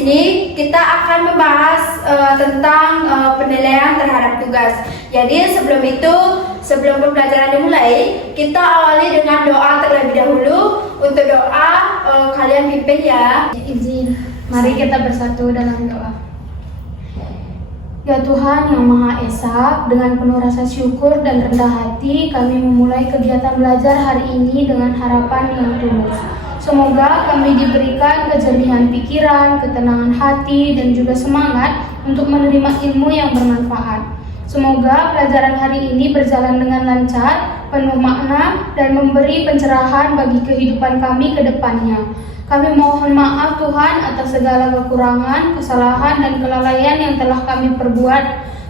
sini kita akan membahas tentang penilaian terhadap tugas. Jadi sebelum pembelajaran dimulai, kita awali dengan doa terlebih dahulu. Untuk doa kalian pimpin ya. Izin, mari kita bersatu dalam doa. Ya Tuhan yang Maha Esa, dengan penuh rasa syukur dan rendah hati, kami memulai kegiatan belajar hari ini dengan harapan yang tulus. Semoga kami diberikan kejernihan pikiran, ketenangan hati, dan juga semangat untuk menerima ilmu yang bermanfaat. Semoga pelajaran hari ini berjalan dengan lancar, penuh makna, dan memberi pencerahan bagi kehidupan kami ke depannya. Kami mohon maaf Tuhan atas segala kekurangan, kesalahan, dan kelalaian yang telah kami perbuat,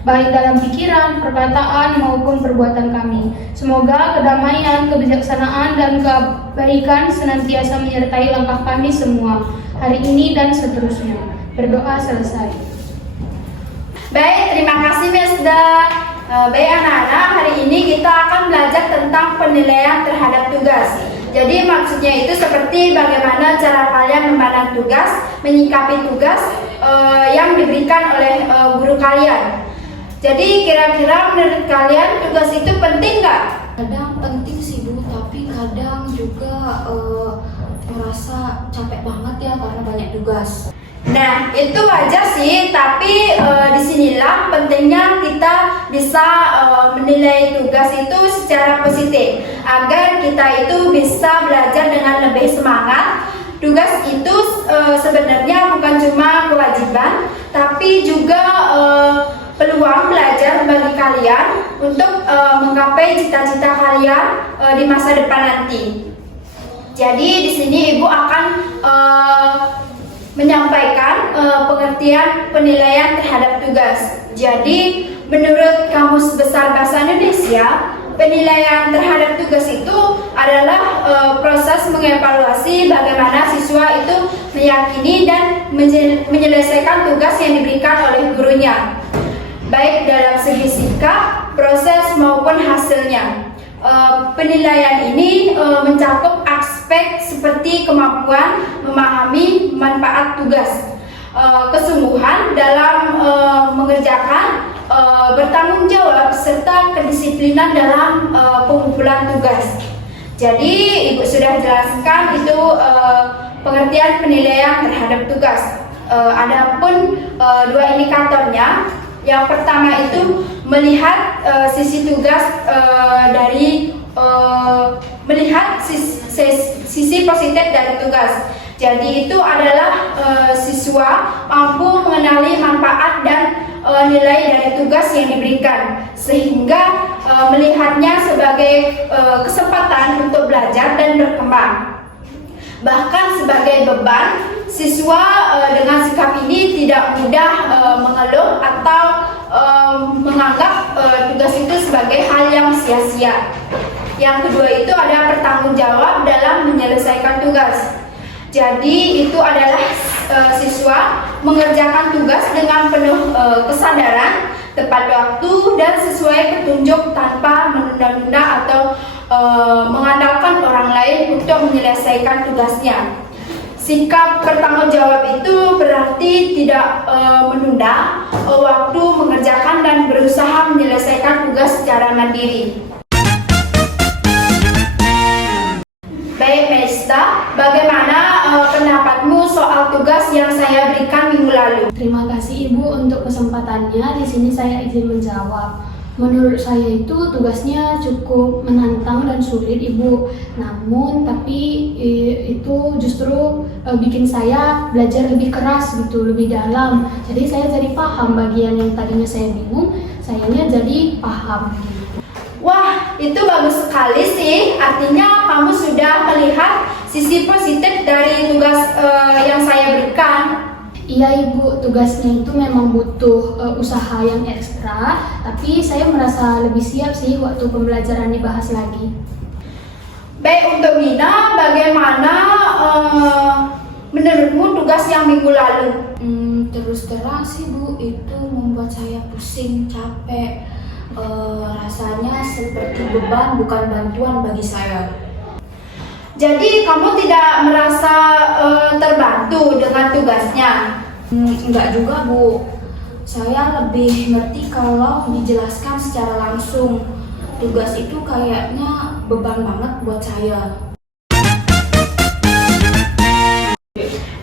baik dalam pikiran, perkataan, maupun perbuatan kami. Semoga kedamaian, kebijaksanaan, dan kebaikan senantiasa menyertai langkah kami semua, hari ini dan seterusnya. Berdoa selesai. Baik, terima kasih Mesda. Baik anak-anak, hari ini kita akan belajar tentang penilaian terhadap tugas. Jadi maksudnya itu seperti bagaimana cara kalian memandang tugas, menyikapi tugas yang diberikan oleh guru kalian. Jadi kira-kira menurut kalian tugas itu penting nggak? Kadang penting sih Bu, tapi kadang juga merasa capek banget ya karena banyak tugas. Nah, itu wajar sih, tapi disinilah pentingnya kita bisa menilai tugas itu secara positif agar kita itu bisa belajar dengan lebih semangat. Tugas itu sebenarnya bukan cuma kewajiban, tapi juga peluang belajar bagi kalian untuk menggapai cita-cita kalian di masa depan nanti. Jadi di sini Ibu akan menyampaikan pengertian penilaian terhadap tugas. Jadi menurut Kamus Besar Bahasa Indonesia, penilaian terhadap tugas itu adalah proses mengevaluasi bagaimana siswa itu meyakini dan menyelesaikan tugas yang diberikan oleh gurunya, baik dalam segi sikap, proses maupun hasilnya. Penilaian ini mencakup aspek seperti kemampuan memahami manfaat tugas, kesungguhan dalam mengerjakan, bertanggung jawab, serta kedisiplinan dalam pengumpulan tugas. Jadi Ibu sudah jelaskan itu pengertian penilaian terhadap tugas. Adapun dua indikatornya. Yang pertama itu melihat sisi tugas melihat sisi positif dari tugas. Jadi itu adalah siswa mampu mengenali manfaat dan nilai dari tugas yang diberikan, sehingga melihatnya sebagai kesempatan untuk belajar dan berkembang. Bahkan sebagai beban, siswa dengan sikap ini tidak mudah mengeluh atau menganggap tugas itu sebagai hal yang sia-sia. Yang kedua itu ada bertanggung jawab dalam menyelesaikan tugas. Jadi itu adalah siswa mengerjakan tugas dengan penuh kesadaran, tepat waktu, dan sesuai petunjuk tanpa menunda-nunda atau mengandalkan orang lain untuk menyelesaikan tugasnya. Sikap bertanggung jawab itu berarti tidak menunda waktu mengerjakan dan berusaha menyelesaikan tugas secara mandiri. Baik Mesta, bagaimana pendapatmu soal tugas yang saya berikan minggu lalu? Terima kasih Ibu untuk kesempatannya. Di sini saya izin menjawab. Menurut saya itu tugasnya cukup menantang dan sulit Ibu. Namun tapi itu justru bikin saya belajar lebih keras gitu, lebih dalam. Jadi saya jadi paham bagian yang tadinya saya bingung, sayanya jadi paham. Wah, itu bagus sekali sih. Artinya kamu sudah melihat sisi positif dari tugas yang saya berikan. Iya Ibu, tugasnya itu memang butuh usaha yang ekstra, tapi saya merasa lebih siap sih waktu pembelajaran dibahas lagi. Baik, untuk Mina, bagaimana menurutmu tugas yang minggu lalu? Terus terang sih Bu, itu membuat saya pusing, capek. Rasanya seperti beban bukan bantuan bagi saya. Jadi kamu tidak merasa terbantu dengan tugasnya? Enggak juga Bu, saya lebih ngerti kalau dijelaskan secara langsung. Tugas itu kayaknya beban banget buat saya.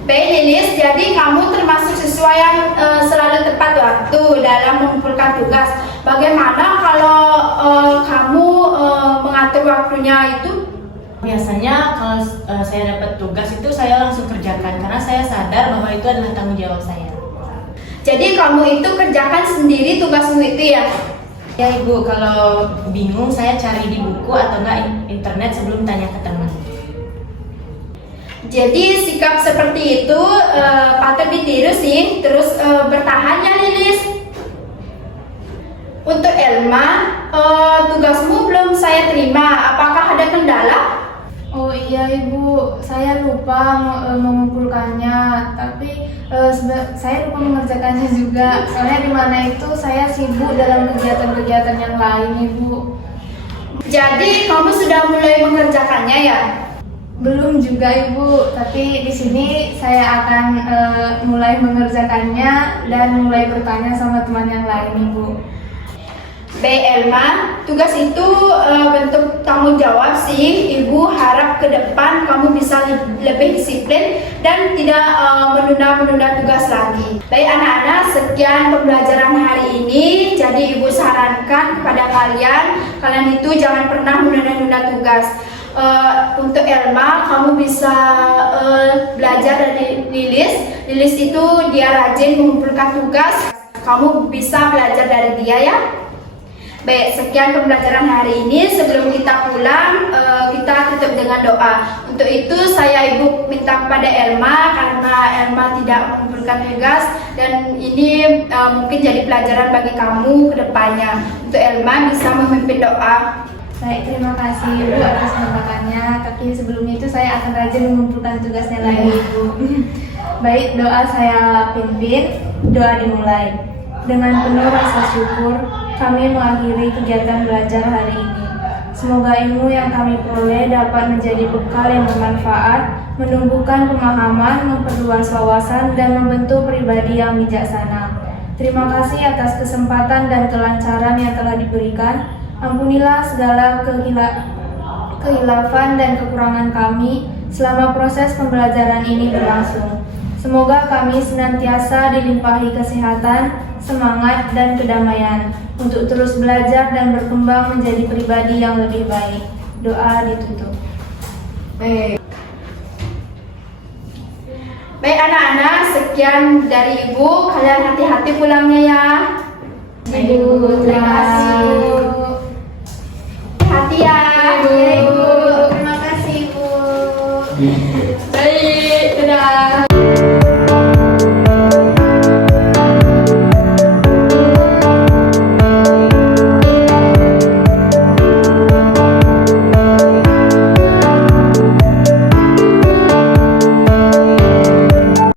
Baik Lilis, jadi kamu termasuk siswa yang selalu tepat waktu dalam mengumpulkan tugas. Bagaimana kalau kamu mengatur waktunya itu? Biasanya kalau saya dapat tugas itu saya langsung kerjakan karena saya sadar bahwa itu adalah tanggung jawab saya. Jadi kamu itu kerjakan sendiri tugasmu itu ya? Ya Ibu, kalau bingung saya cari di buku atau enggak internet sebelum tanya ke teman. Jadi sikap seperti itu patut ditiru sih, terus bertahan ya Lilis. Untuk Elma, tugasmu belum saya terima, apakah ada kendala? Oh iya Ibu, saya lupa mengumpulkannya, tapi saya lupa mengerjakannya juga. Soalnya di mana itu saya sibuk dalam kegiatan-kegiatan yang lain Ibu. Jadi kamu sudah mulai mengerjakannya ya? Belum juga Ibu, tapi di sini saya akan mulai mengerjakannya dan mulai bertanya sama teman yang lain Ibu. Baik Elma, tugas itu bentuk tanggung jawab sih. Ibu harap ke depan kamu bisa lebih disiplin dan tidak menunda-menunda tugas lagi. Baik anak-anak, sekian pembelajaran hari ini. Jadi Ibu sarankan kepada kalian itu jangan pernah menunda-nunda tugas. Untuk Elma, kamu bisa belajar dari Lilis. Lilis itu dia rajin mengumpulkan tugas. Kamu bisa belajar dari dia ya. Baik, sekian pembelajaran hari ini. Sebelum kita pulang, kita tutup dengan doa. Untuk itu saya Ibu minta kepada Elma, karena Elma tidak mengumpulkan tugas dan ini mungkin jadi pelajaran bagi kamu ke depannya. Untuk Elma bisa memimpin doa. Baik, terima kasih Ibu atas masukannya. Tapi sebelum itu saya akan rajin mengumpulkan tugasnya lagi Ibu. Baik, doa saya pimpin. Doa dimulai. Dengan penuh rasa syukur, kami mengakhiri kegiatan belajar hari ini. Semoga ilmu yang kami peroleh dapat menjadi bekal yang bermanfaat, menumbuhkan pemahaman, memperluas wawasan, dan membentuk pribadi yang bijaksana. Terima kasih atas kesempatan dan kelancaran yang telah diberikan. Ampunilah segala kehilafan dan kekurangan kami selama proses pembelajaran ini berlangsung. Semoga kami senantiasa dilimpahi kesehatan, semangat, dan kedamaian untuk terus belajar dan berkembang menjadi pribadi yang lebih baik. Doa ditutup. Baik anak-anak, sekian dari Ibu. Kalian hati-hati pulangnya ya. Ibu, terima kasih.